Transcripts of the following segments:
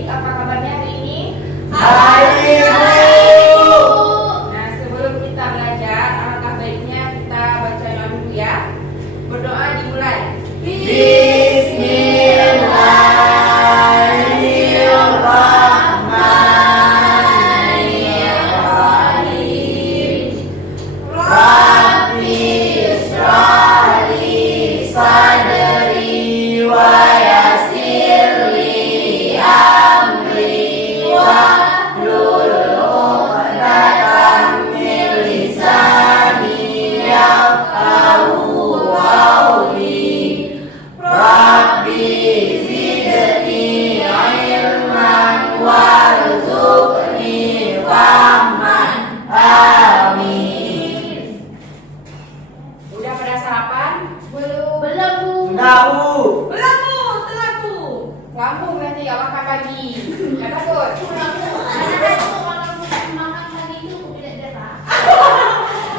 baik. Apa kabarnya hari ini? Baik, Bu. Nah, sebelum kita belajar, alangkah baiknya kita baca doa dulu ya. Berdoa dimulai. Bismillahirrahmanirrahim. Rabbi ishrah li sadri wa yassir li amri wahlul 'uqdatam min lisani yafqahu qawli. Rabbi zidni ilman warzuqni fahman. Amin. Udah pada sarapan? Belum, Bu. Sudah, Bu. Belum, Bu. Telat, Bu. Lambung nanti gak makan pagi. Ya takut. Makan pagi itu tidak darah.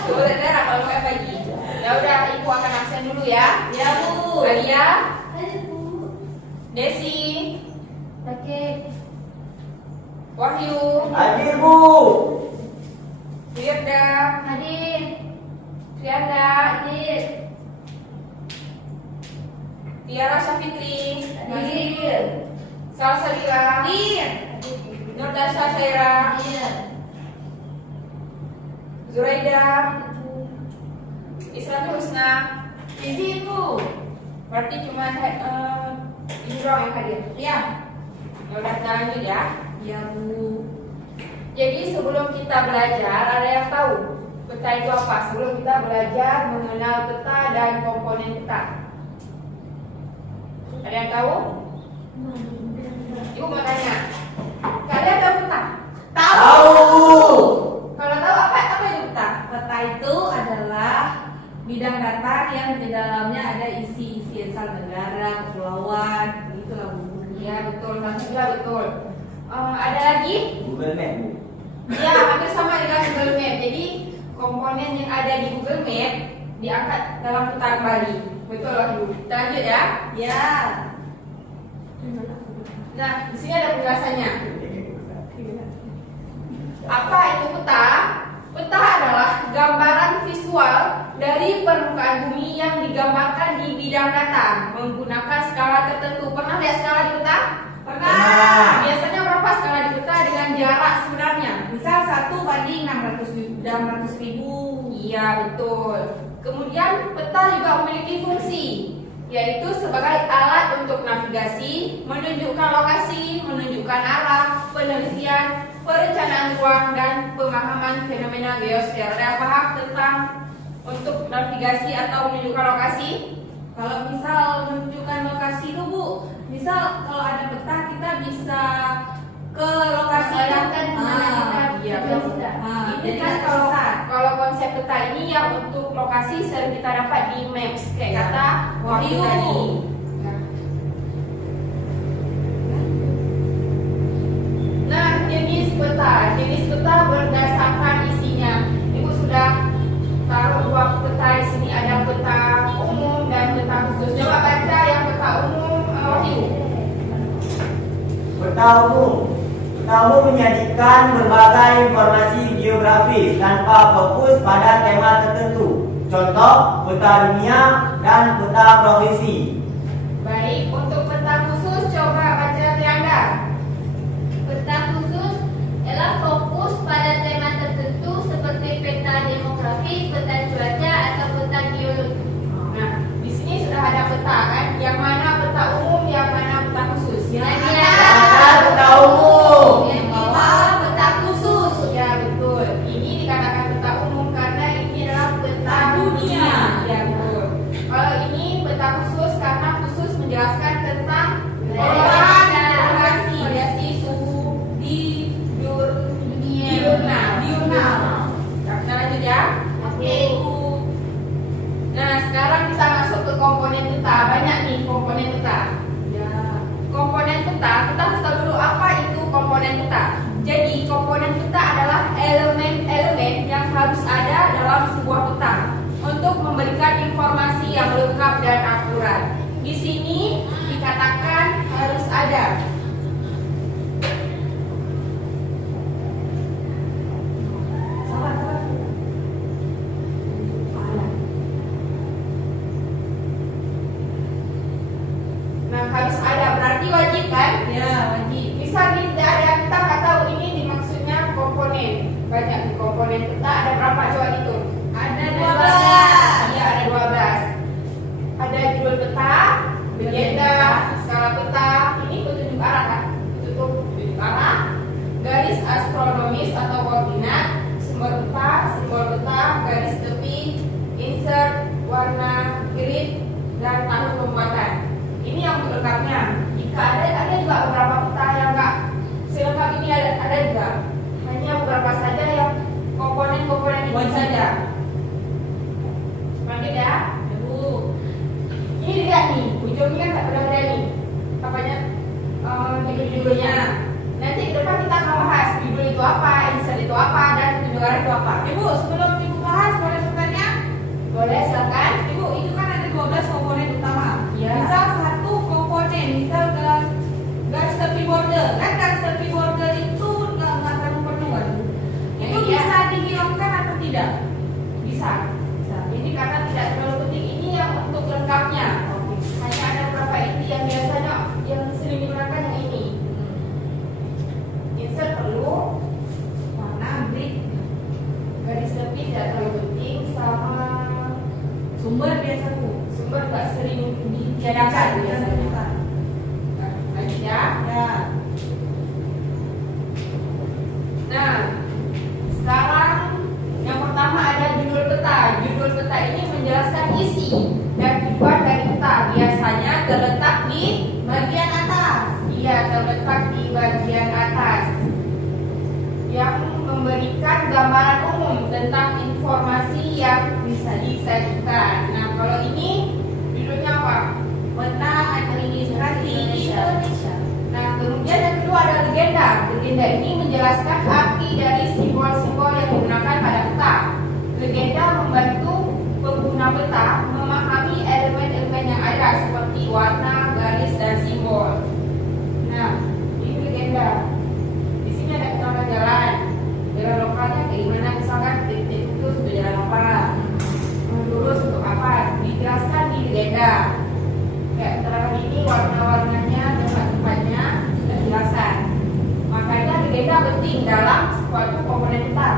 Coba darah kalau makan pagi. Ya udah, Ibu akan absen dulu ya. Ya, Bu. Alia, Ayo, Bu. Desi, Pakai. Wahyu, Hadir, Bu. Firda, Hadir. Trianda, Hadir. Tiara Syafitri, Hadir. Salsalila, Hadir. Nurdasha Syaira, Hadir. Zuraida, Isra Husna. Izin, Bu. Berarti cuma ini doang yang hadir. Ya. Ya udah, kita lanjut ya. Ya, Bu. Jadi sebelum kita belajar, ada yang tahu peta itu apa? Sebelum kita belajar mengenal peta dan komponen peta, ada yang tahu? Ibu mau tanya, kalian tahu peta? Tahu. Kalau tahu apa itu peta? Peta itu adalah bidang datar yang di dalamnya ada isi-isi asal negara, kepulauan, itulah, Bu. Ya betul, Alhamdulillah betul. Ada lagi? Google Map, Bu. Ya, hampir sama dengan Google Map. Jadi komponen yang ada di Google Map diangkat dalam peta kembali. Betul lah Ibu. Kita lanjut ya. Ya. Nah, di sini ada penjelasannya. Apa itu peta? Peta adalah gambaran visual dari permukaan bumi yang digambarkan di bidang datar menggunakan skala tertentu. Pernah lihat skala di peta? Pernah. Biasanya berapa skala di peta dengan jarak sebenarnya? Misal 1/600.000. Iya, betul. Kemudian peta juga memiliki fungsi, yaitu sebagai alat untuk navigasi, menunjukkan lokasi, menunjukkan arah, penelitian, perencanaan ruang, dan pemahaman fenomena geosfer. Ada yang paham tentang untuk navigasi atau menunjukkan lokasi? Kalau misal menunjukkan lokasi itu, Bu, misal kalau ada peta kita bisa ke lokasi Bayangkan di mana kita. Iya, betul. Ini jadi kan kalau konsep peta ini ya untuk lokasi sering kita dapat di maps kayak Ya. kata Wahyu Wahyu. tadi. Nah, jenis peta berdasarkan isinya. Ibu sudah taruh dua peta di sini, ada peta umum dan peta khusus. Coba baca yang peta umum, Wahyu. Peta umum. Peta umum menyajikan berbagai informasi geografis tanpa fokus pada tema tertentu. Contoh, peta dunia dan peta provinsi. Baik, untuk peta khusus coba baca Trianda. Peta khusus ialah fokus pada tema tertentu seperti peta demografi, peta cuaca, atau peta geologi. Nah, di sini sudah ada peta kan? Yang mana peta umum, yang mana peta khusus? Yang Ada peta umum. Yang bawah peta khusus. Ya betul. Ini dikatakan peta umum karena ini adalah peta dunia. Ya betul. Kalau ini peta khusus karena judulnya. Nanti ke depan kita akan bahas judul itu apa, insert itu apa, dan negara itu apa. Ibu, sebelum Ibu bahas, boleh bertanya? Boleh, silakan. Ibu, itu kan ada 12 komponen utama. Iya. Misal satu komponen, misal ke garis tepi border, kan garis tepi border itu nggak terlalu perlu kan? Itu Iya. bisa dihilangkan atau tidak? Bisa. Ini karena tidak terlalu penting. Ini yang untuk lengkapnya. Hanya ada beberapa inti yang biasanya yang sering digunakan yang ini. Insert perlu, Warna, break, garis tepi tidak terlalu penting, sama sumber biasa Bu. sumber nggak sering ditiadakan biasanya. Lanjut ya. Ya. Nah, sekarang yang pertama ada judul peta. Judul peta ini menjelaskan isi dan tujuan dari peta. Biasanya terletak di Bagian atas. Iya, terletak di bagian atas yang memberikan gambaran umum tentang informasi yang bisa disajikan. Nah, kalau ini judulnya apa? Peta administrasi Indonesia. Nah, kemudian yang kedua ada legenda. Legenda ini menjelaskan arti dari simbol-simbol yang digunakan pada peta. Legenda membantu pengguna peta memahami elemen-elemen yang ada seperti warna, garis, dan simbol. Nah, ini legenda. Di sini ada contoh jalan. Jalan lokalnya kayak gimana? Misalkan titik putus untuk jalan apa? Lurus untuk apa? Dijelaskan di legenda. Kayak keterangan ini warna-warnanya, tempat-tempatnya sudah dijelaskan. Makanya legenda penting dalam suatu komponen peta.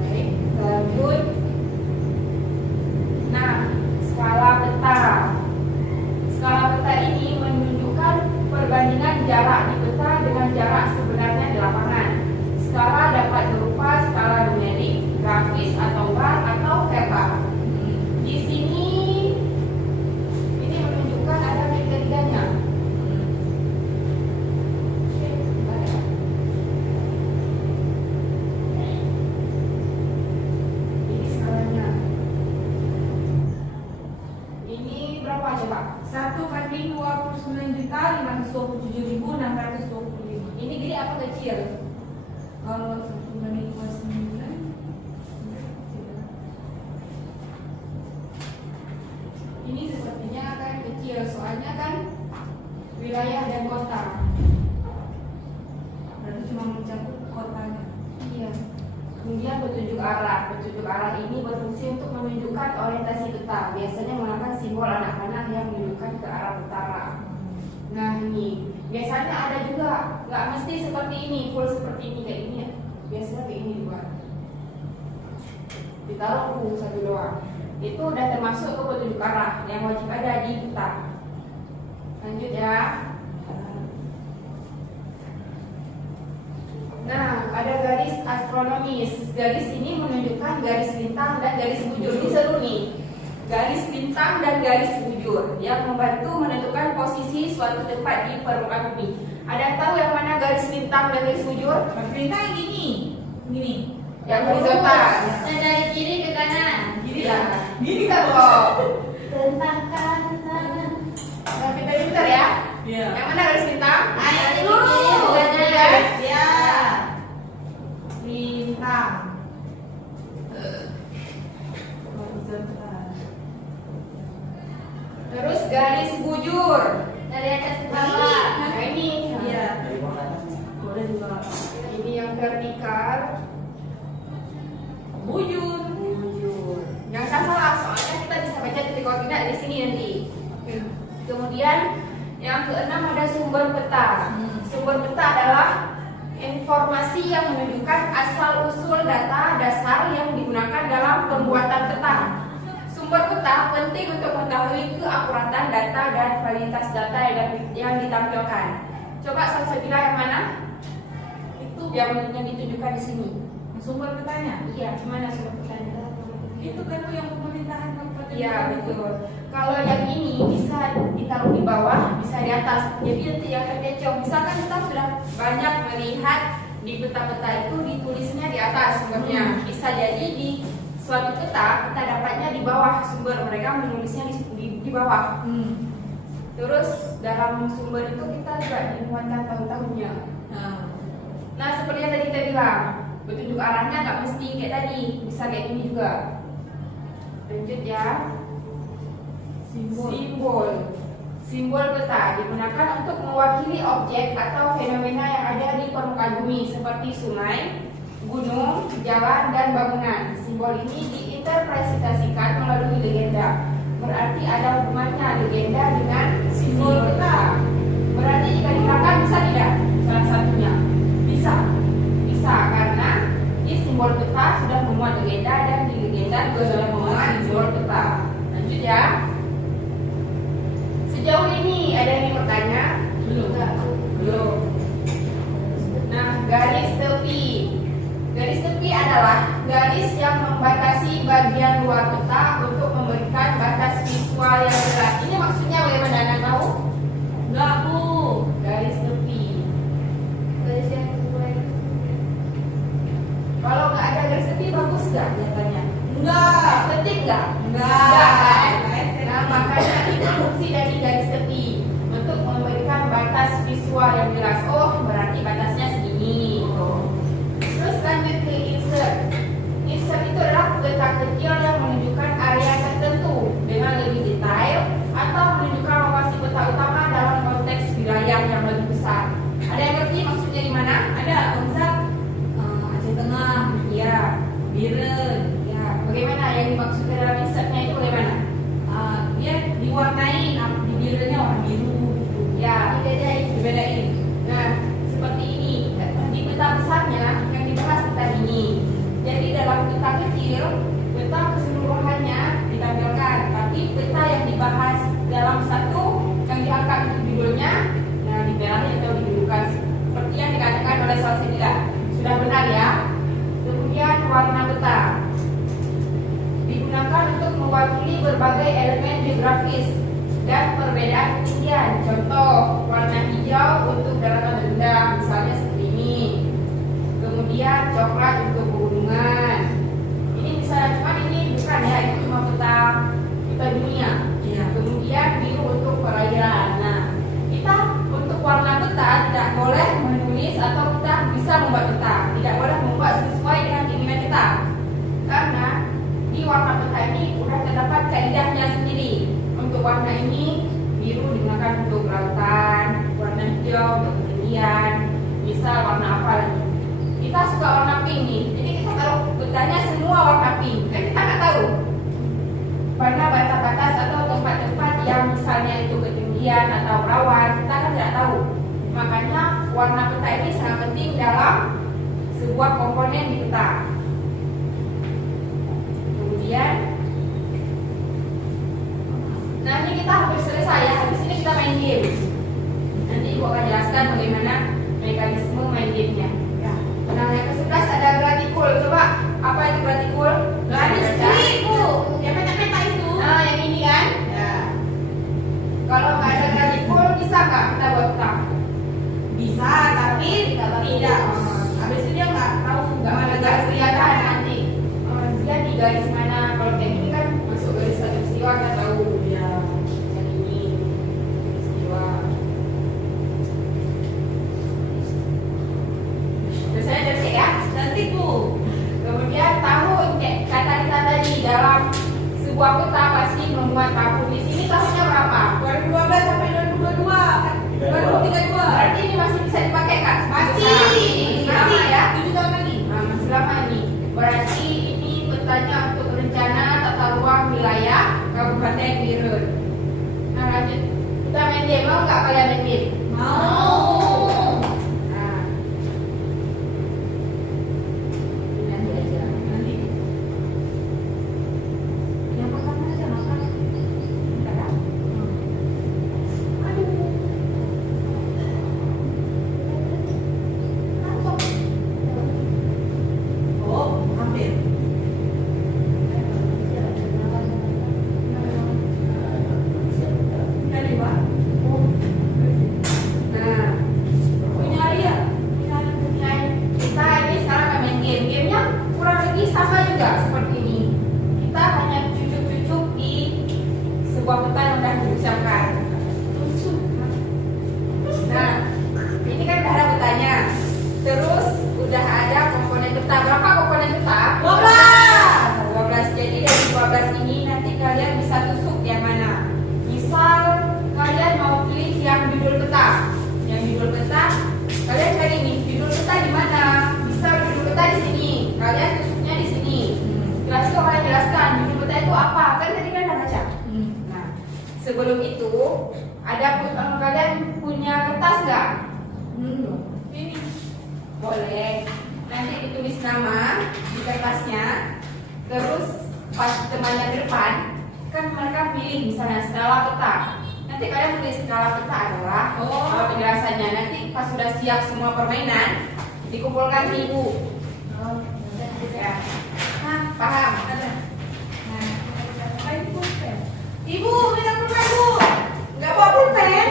Baik, lanjut. Nah, skala peta. Skala peta ini menunjukkan perbandingan jarak di peta dengan jarak sebenarnya di lapangan. Skala dapat berupa skala numerik, grafis atau bar atau verbal. Di sini ini menunjukkan ada tiga-tiganya. Oke, bentar ya. Ini skalanya. Ini berapa coba? 1.029.527.625. Ini gede apa kecil? Kalau 1.029 Ini sepertinya kan kecil, soalnya kan wilayah dan kota. berarti cuma mencakup kotanya. Iya. Kemudian petunjuk arah. Petunjuk arah ini berfungsi untuk menunjukkan orientasi peta. Biasanya menggunakan simbol anak panah yang menunjukkan ke arah utara. Nah ini biasanya ada juga, nggak mesti seperti ini, full seperti ini kayak ini. Biasanya kayak ini juga. Ditaruh satu doang. Itu udah termasuk ke petunjuk arah yang wajib ada di peta. Lanjut ya. Nah, ada garis astronomis. Garis ini menunjukkan garis bintang dan garis bujur. Ini seru nih. Garis bintang dan garis bujur yang membantu menentukan posisi suatu tempat di permukaan bumi. Ada yang tahu yang mana garis bintang dan garis bujur? Perintah yang gini. Yang horizontal. Dan dari kiri ke kanan. Gini Ya. kan? Gini kan loh. Bentangkan tangan. Nah, pintar ya. Iya. Yang mana garis bintang? Ayo dari Dulu. kiri ke Iya, kanan. guys. Ya. Bintang. Horizontal. Terus garis bujur. Dari atas ke bawah. Nah, ini. Iya. Dari bawah ke atas. Boleh juga. Ini yang vertikal. Bujur. Yang salah, soalnya kita bisa baca titik koordinat di sini nanti. Kemudian yang keenam ada sumber peta. Sumber peta adalah informasi yang menunjukkan asal usul data dasar yang digunakan dalam pembuatan peta. Sumber peta penting untuk mengetahui keakuratan data dan validitas data yang ditampilkan. Coba saya bilang yang mana? Itu Yang ditunjukkan di sini. sumber petanya. Iya, gimana sumber petanya? Itu kan tuh yang pemerintahan kabupaten. Iya betul. Kalau yang ini bisa ditaruh di bawah, bisa di atas. Jadi nanti yang terkecoh. Misalkan kita sudah banyak melihat di peta-peta itu ditulisnya di atas sumbernya. Bisa jadi di suatu peta kita dapatnya di bawah sumber, mereka menulisnya di bawah. Terus dalam sumber itu kita juga dimuatkan tahun-tahunnya. Nah, seperti yang tadi kita bilang, petunjuk arahnya nggak mesti kayak tadi, bisa kayak gini juga. Lanjut ya. Simbol peta digunakan untuk mewakili objek atau fenomena yang ada di permukaan bumi seperti sungai, gunung, jalan, dan bangunan. Simbol ini diinterpretasikan melalui legenda. Berarti ada hubungannya legenda dengan simbol peta. Berarti jika diterangkan bisa tidak? Salah satunya bisa karena di simbol peta sudah memuat legenda dan di legenda juga sudah memuat simbol peta. Lanjut ya. Sejauh ini ada yang bertanya? Belum. Nah, garis tepi. Garis tepi adalah garis yang membatasi bagian luar peta untuk memberikan batas visual yang jelas. Ini maksudnya bagaimana? Anda tahu? Enggak, Bu. Garis tepi. Garis yang sesuai. Kalau nggak ada garis tepi bagus nggak kelihatannya? Enggak. Estetik nggak? Enggak. Kan? Nah, makanya itu fungsi dari garis tepi untuk memberikan batas visual yang jelas. Oh, berarti batasnya segini. Terus lanjut ke insert. Insert itu adalah peta kecil yang menunjukkan area tertentu dengan lebih detail atau menunjukkan lokasi peta utama dalam konteks wilayah yang lebih besar. Ada yang ngerti maksudnya di mana? Ada konsep Aceh Tengah, Iya. Biren. Ya, bagaimana yang dimaksudkan dalam insertnya itu bagaimana? Dia diwarnain, di birunya warna biru. Ya, Dibedain. nah seperti ini. Di peta besarnya yang dibahas tadi ini. Jadi dalam peta kecil, peta keseluruhannya ditampilkan, tapi peta yang dibahas dalam satu yang diangkat untuk judulnya, nah dipilih atau didudukan seperti yang dikatakan oleh Salsabila. Sudah benar ya. Kemudian warna peta digunakan untuk mewakili berbagai elemen geografis dan perbedaan ketinggian. Contoh, warna hijau untuk daratan rendah, misalnya seperti ini. Kemudian coklat untuk pegunungan. Ini misalnya, cuma ini bukan ya, itu cuma peta dunia. Iya. Kemudian biru untuk perairan. Nah, kita untuk warna peta tidak boleh menulis atau kita bisa membuat peta. Tidak boleh membuat sesuai dengan keinginan kita. Karena di warna peta ini sudah terdapat kaidahnya sendiri. Untuk warna ini biru digunakan untuk lautan, warna hijau untuk ketinggian, misal warna apa lagi. Kita suka warna pink nih, jadi kita taruh petanya semua warna pink. Kan kita nggak tahu mana batas-batas atau tempat-tempat yang misalnya itu ketinggian atau rawan, kita kan tidak tahu. Makanya warna peta ini sangat penting dalam sebuah komponen di peta. Kemudian, nah ini kita hampir selesai ya. Habis ini kita main game. Nanti Ibu akan jelaskan bagaimana mekanisme main gamenya. Ya. Nah, yang ke-11 ada gratikul. Coba, apa itu gratikul? Gratis, Bu. Yang peta-peta itu. Nah, yang ini kan? Ya. Kalau nggak ada gratikul, bisa nggak kita buat peta? Bisa, tapi tidak. Habis itu dia nggak tahu Nggak mana nggak garis kelihatan nanti. Dia di garis mana? Kalau kayak gini kan masuk garis peristiwa kita tahu. Ya. Yang ini peristiwa. Biasanya cantik ya. Cantik, Bu. Kemudian tahun kayak kata kita tadi dalam sebuah peta pasti memuat tahun. Di sini tahunnya berapa? 2012 sampai 2022 kan? 2032. Berarti ini masih bisa dipakai kan? Masih lama ya. 7 tahun lagi. Nah, masih lama ini. Berarti ini petanya untuk Ini. Boleh. Nanti ditulis nama di kertasnya. Terus pas temannya di depan, kan mereka pilih misalnya skala peta. Nanti kalian tulis skala peta adalah penjelasannya. Nanti pas sudah siap semua permainan, dikumpulkan ke ibu. Ya. Nah, Paham? ada. Nah, ini pulpen. Ibu, minta pulpen, Bu. Enggak bawa pulpen.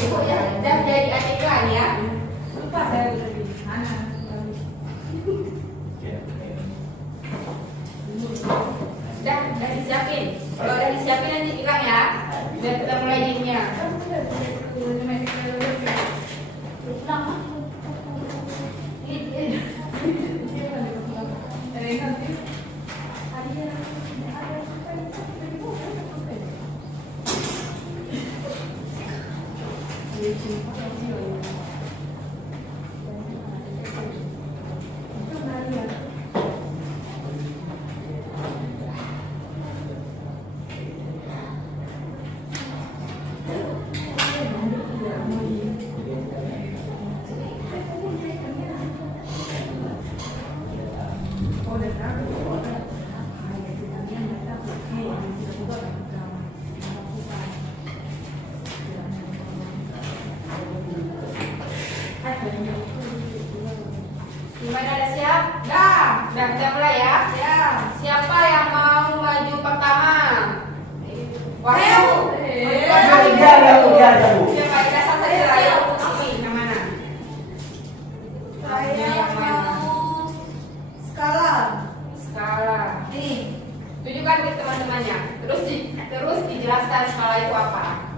Ibu ya, dan jadi adegan ya. Lupa saya tadi. Mana? Udah disiapin. Kalau udah disiapin nanti bilang ya. Biar kita mulai gamenya. Gimana, udah siap? Udah kita mulai ya. Ya. Siapa yang mau maju pertama? Saya. Siapa kita satu saja ya? Yang mana? Saya mau skala. Skala. Ini. Tunjukkan ke teman-temannya. Terus dijelaskan skala itu apa.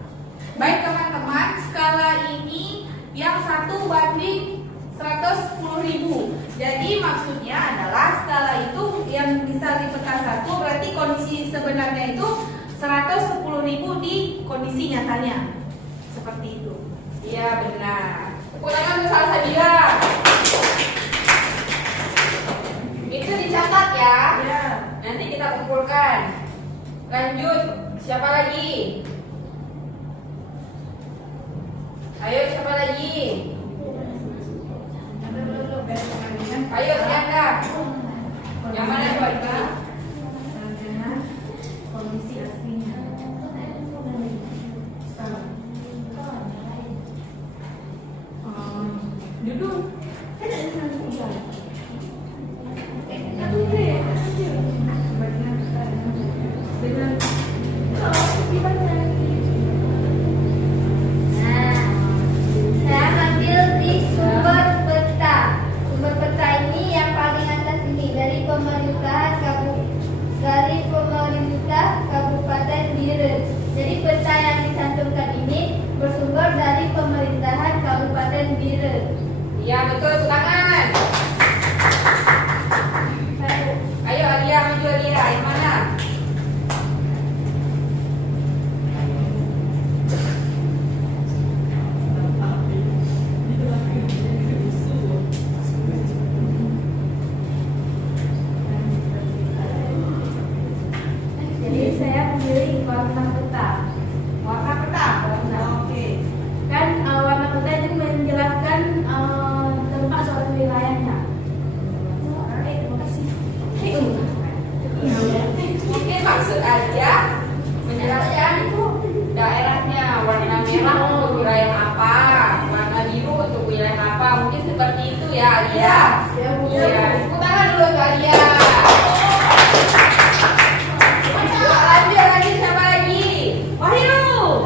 Baik teman-teman, skala ini yang 1/110.000. Jadi maksudnya adalah skala itu yang bisa di peta 1 berarti kondisi sebenarnya itu 110.000 di kondisi nyatanya. Seperti itu. Iya benar. Tepuk tangan untuk Salsa Bila. Itu dicatat ya. Ya. Nanti kita kumpulkan. Lanjut. Siapa lagi? Ayo siapa lagi? Ayo Tianda. Yang mana buat ini? Kondisi aslinya. Duduk. Nah, saya ambil di sumber peta. Sumber peta ini yang paling atas ini dari pemerintah Kabupaten Biren. Jadi peta yang dicantumkan ini bersumber dari pemerintahan Kabupaten Biren. Iya betul, tangan. Ayo Alia, maju Alia. Yang mana? Jadi saya memilih warna peta. Warna peta. Oke. Kan warna peta itu menjelaskan tempat suatu wilayahnya. Terima kasih. Mungkin maksud aja menjelaskan daerahnya. Warna merah untuk wilayah apa, warna biru untuk wilayah apa. Mungkin seperti itu ya Alia. Iya. Tepuk tangan dulu untuk Alia. Lanjut siapa lagi? Wahyu.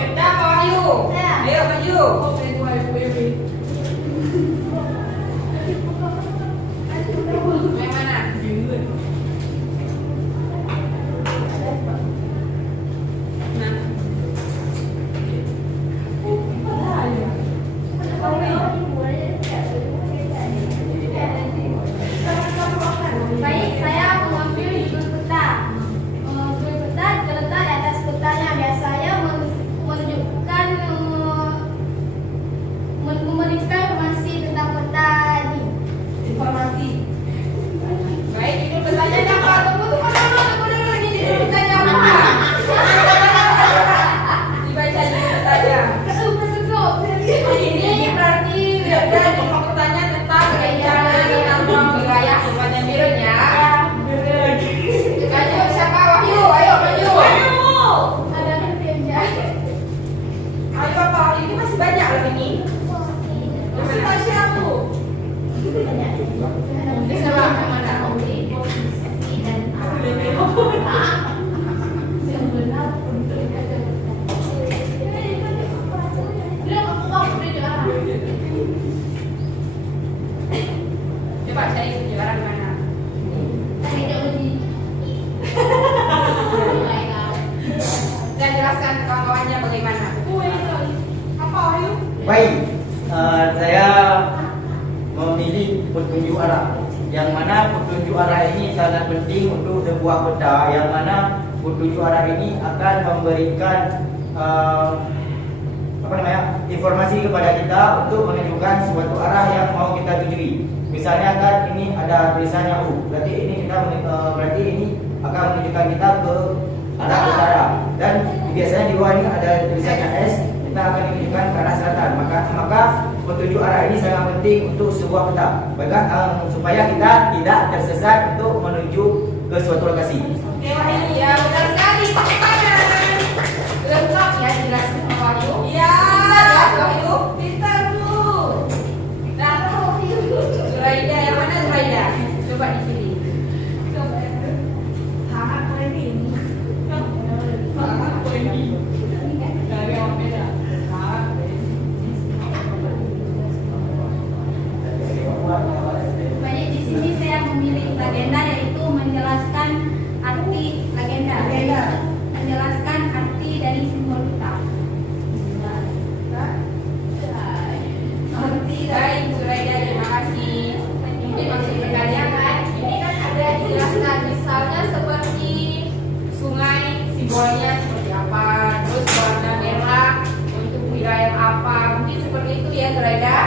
Kita Wahyu. Ayo maju. Yang mana? Nah. Baik, saya mengambil judul peta. Judul peta terletak di atas petanya. Biasanya menunjukkan Baik, saya memilih petunjuk arah. Yang mana petunjuk arah ini sangat penting untuk sebuah peta, yang mana petunjuk arah ini akan memberikan informasi kepada kita untuk menunjukkan suatu arah yang mau kita tujui. Misalnya kan ini ada tulisannya U, berarti ini akan menunjukkan kita ke arah utara. Dan biasanya di bawah ini ada tulisannya S, kita akan menunjukkan ke arah selatan. Maka petunjuk arah ini sangat penting untuk sebuah peta, supaya kita tidak tersesat untuk menuju ke suatu lokasi. Oke, Wahyu. Iya, benar sekali. Tepuk tangan. Lengkap ya dijelaskan sama Wahyu. Iya. Pintar ya Wahyu. Pintar, Bu. Nah, Zuraida, yang mana Zuraida? Coba dipilih. Sangat keren ini. Sangat keren ini. Dari yang beda. Sangat keren. Baik, di sini saya memilih agenda, yaitu menjelaskan arti agenda. Menjelaskan arti dari simbol peta. Baik, Zuraida, terima kasih. Mungkin maksud bertanya kan, ini kan ada dijelaskan misalnya seperti sungai, simbolnya seperti apa, terus warna merah untuk wilayah apa, mungkin seperti itu ya Zuraida.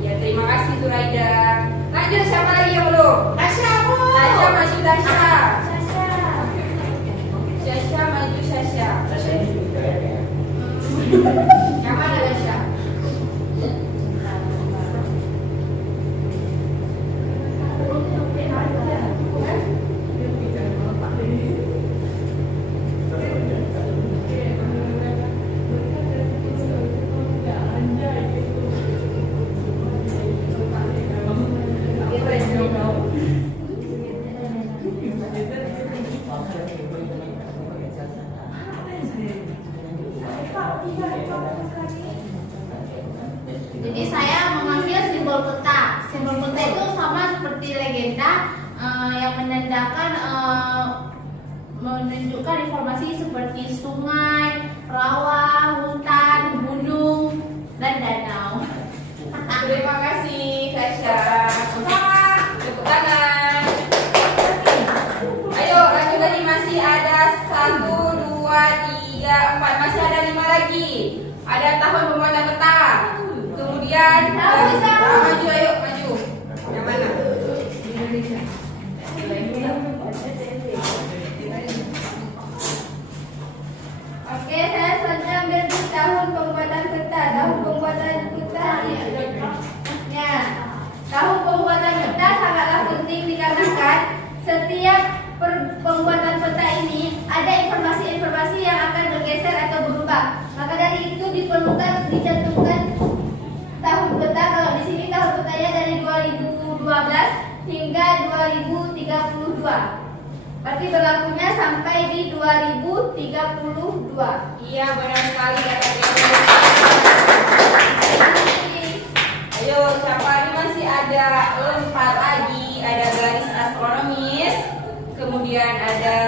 Ya, terima kasih Zuraida. Lanjut, siapa lagi yang belum? Tasya, Bu. Tasya, maju Tasya. Sasha. Tasya, maju Tasya. Yang mana Tasya? Jadi saya mengambil simbol peta. Simbol peta itu sama seperti legenda yang menandakan menunjukkan informasi seperti sungai, rawa, hutan, gunung, dan danau. Terima kasih Tasya. Tepuk tangan. Ayo lanjut lagi, masih ada 1, 2, 3, 4, masih ada 5 lagi. Ada tahun pembuatan peta. Kemudian maju, ayo maju. Yang mana? Oke, saya selanjutnya ambil di tahun pembuatan peta. Tahun pembuatan peta. Ya, tahun pembuatan peta sangatlah penting dikarenakan setiap pembuatan peta ini ada informasi-informasi yang akan bergeser atau berubah. Maka dari itu diperlukan dicantumkan tahun peta. Kalau di sini tahun petanya dari 2012 hingga 2032. Berarti berlakunya sampai di 2032. Iya, benar sekali kata Ayo, siapa ini masih ada 4 lagi. Ada garis astronomis, kemudian ada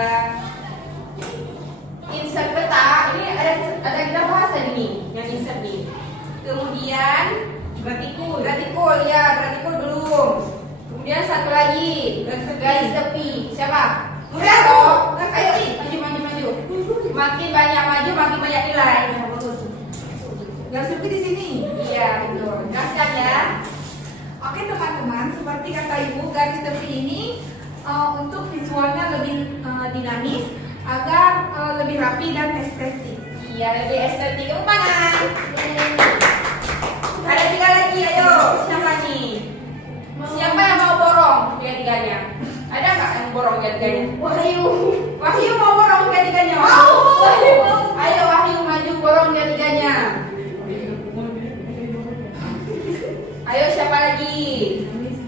insert peta. Ini ada kita bahas tadi nih, yang insert nih. Kemudian gratikul ya, gratikul belum. Kemudian satu lagi, garis tepi. Siapa? Mudah toh? Ayo, maju. Makin banyak maju, makin banyak nilai. Garis tepi di sini. Iya, betul. Jelaskan ya. Oke teman-teman, seperti kata Ibu, garis tepi ini untuk visualnya lebih dinamis agar lebih rapi dan estetik. Iya, lebih estetik. Tepuk tangan. Ada 3 lagi, ayo. Siapa nih? Siapa yang mau borong tiga-tiganya? Ada nggak yang borong tiga-tiganya? Wahyu mau borong tiga-tiganya? Ayo Wahyu maju borong tiga-tiganya. Ayo siapa lagi?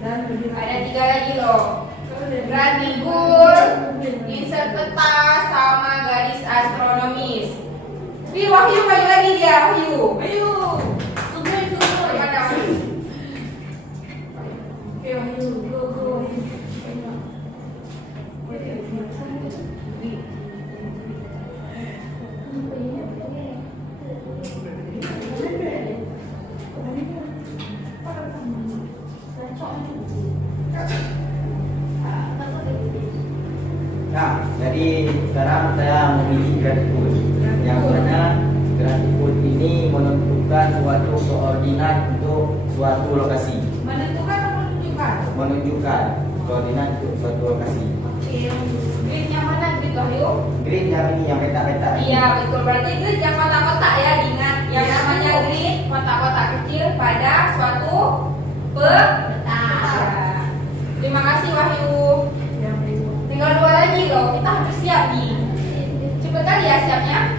Ada 3 lagi loh. Gratikul, insert peta, sama garis astronomis. Di Wahyu maju lagi dia, Wahyu. Ayo. Mana Wahyu? Oke, Wahyu, go. Jadi sekarang saya memilih grafikul. Yang mana grafikul ini menentukan suatu koordinat untuk suatu lokasi. Menentukan atau menunjukkan? Menunjukkan koordinat untuk suatu lokasi. Oke. Grid yang mana grid Wahyu? Grid yang ini yang peta-peta. Iya betul, berarti grid yang kotak-kotak ya, diingat. Yang Ya, namanya betul. grid kotak-kotak kecil pada suatu peta. Ya. Terima kasih Wahyu. Tinggal 2 lagi loh, kita harus siap nih. Cepet kali ya siapnya.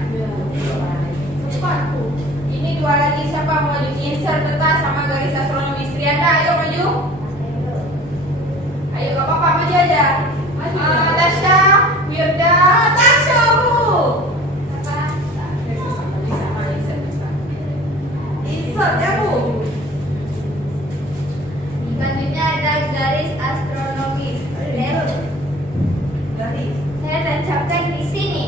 Ini 2 lagi, siapa mau maju? Insert peta sama garis astronomis. Trianda, ayo maju. Ayo gak apa-apa, maju aja. Tasya, Wirda, Tasya Bu. Insert ya Bu. Selanjutnya ada garis astronomis. Garis. Saya tancapkan di sini.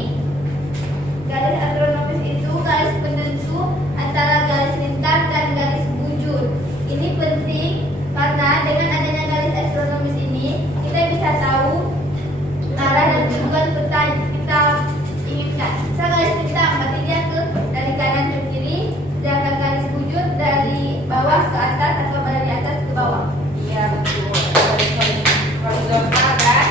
Garis astronomis itu garis penentu antara garis lintang dan garis bujur. Ini penting karena dengan adanya garis astronomis ini kita bisa tahu arah dan tujuan peta yang kita inginkan. Misal garis lintang berarti dia dari kanan ke kiri, sedangkan garis bujur dari bawah ke atas atau dari atas ke bawah. Iya betul. Horizontal kan?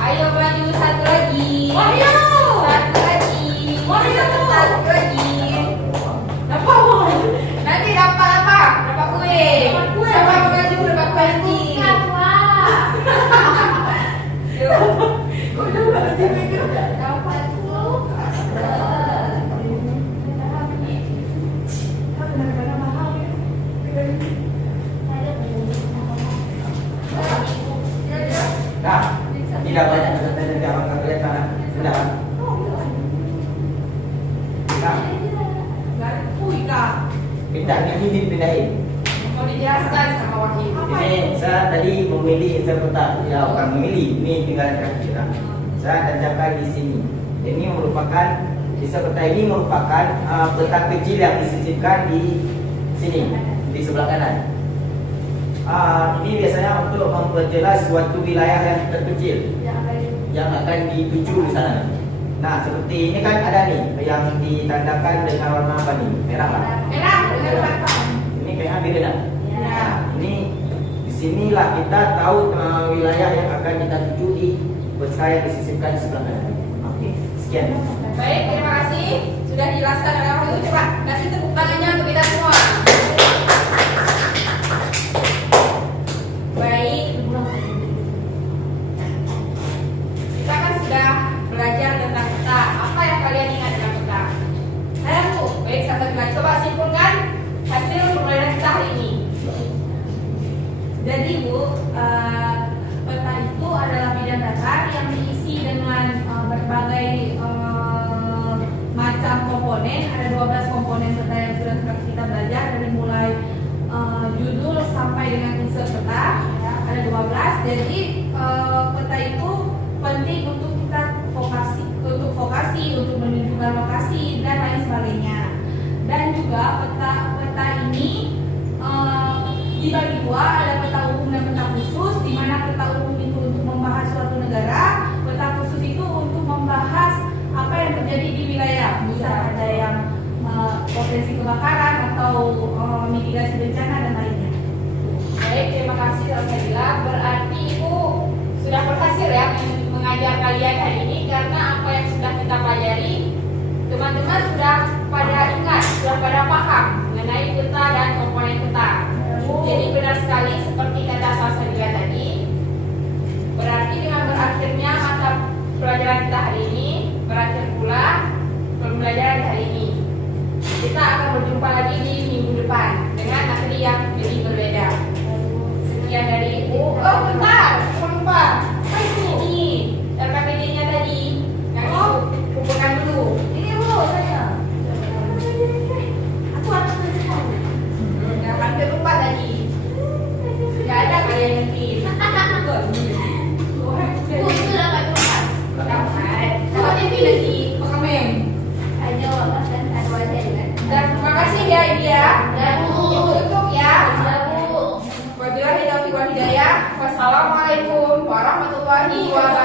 Ayo maju satu lagi. Wahyu. Satu lagi. Wahyu. Satu lagi. Apa Bu? Nanti dapat apa? Dapat kue. Dapat kue. Siapa mau maju dapat kue nanti? Bukan, Wak. Yuk. Kok juga sih Mega? Dapat tuh. Kadang-kadang mahal ya. Nah, tidak banyak peserta dari abang kalian sana. Sudah. Nah, Garis Wika. ini pindahin. Mau dijelaskan sama Wahyu. Ini saya tadi memilih insert peta. Ya, bukan memilih. Ini tinggal terakhir. Saya tancapkan di sini. Ini merupakan insert peta ini merupakan peta kecil yang disisipkan di sini, di sebelah kanan. Ini biasanya untuk memperjelas suatu wilayah yang terkecil yang akan dituju di sana. Nah, seperti ini kan ada nih yang ditandakan dengan warna apa nih? Merah lah. Merah dengan apa? Ini kayaknya beda dah. Ya. Ini di sinilah kita tahu wilayah yang akan kita tuju di peta yang disisipkan di sebelah kanan. Oke, sekian. Baik, terima kasih. Sudah dijelaskan oleh Wahyu. Coba kasih tepuk tangannya untuk kita semua. Baik. Kita kan sudah belajar tentang peta. Apa yang kalian ingat tentang peta? Saya Bu. Baik, satu lagi. Coba simpulkan hasil pembelajaran kita hari ini. Jadi Bu, peta itu adalah bidang data yang diisi dengan berbagai macam komponen. Ada 12 komponen peta yang sudah kita belajar dari mulai judul sampai dengan insert peta. Ya, ada 12. Jadi peta itu penting untuk kita vokasi, untuk menunjukkan lokasi dan lain sebagainya. Dan juga peta ini dibagi dua, ada peta umum dan peta khusus, di mana peta umum itu untuk membahas suatu negara, peta khusus itu untuk membahas apa yang terjadi di wilayah, bisa ada yang potensi kebakaran atau mitigasi bencana dan lainnya. Baik, terima kasih Rosalila. Berarti Ibu sudah berhasil ya mengajar kalian hari ini, karena apa yang sudah kita pelajari teman-teman sudah pada ingat, sudah pada paham mengenai peta dan komponen peta. Jadi benar sekali seperti kata Rosalila tadi. Berarti dengan berakhirnya mata pelajaran kita hari ini, berakhir pula pembelajaran hari ini. Kita akan berjumpa lagi di minggu depan dengan materi yang jadi berbeda. Sekian dari Ibu. Oh bentar, lupa. Ini RKPD-nya tadi yang Ibu kumpulkan dulu. Ini Bu, saya. Aku harus menunjukkan. Yang hampir lupa tadi. Gak ada kalian ngertiin. Bu, itu udah gak keluar. Dapat. Dapat TV lagi. Pekamen. Ada wakas dan ada wajah kan. Dan terima kasih ya Ibu ya. Ya, Bu. Tutup ya. Ya, Bu. Wabillahi taufiq wal hidayah. Wassalamualaikum warahmatullahi wabarakatuh.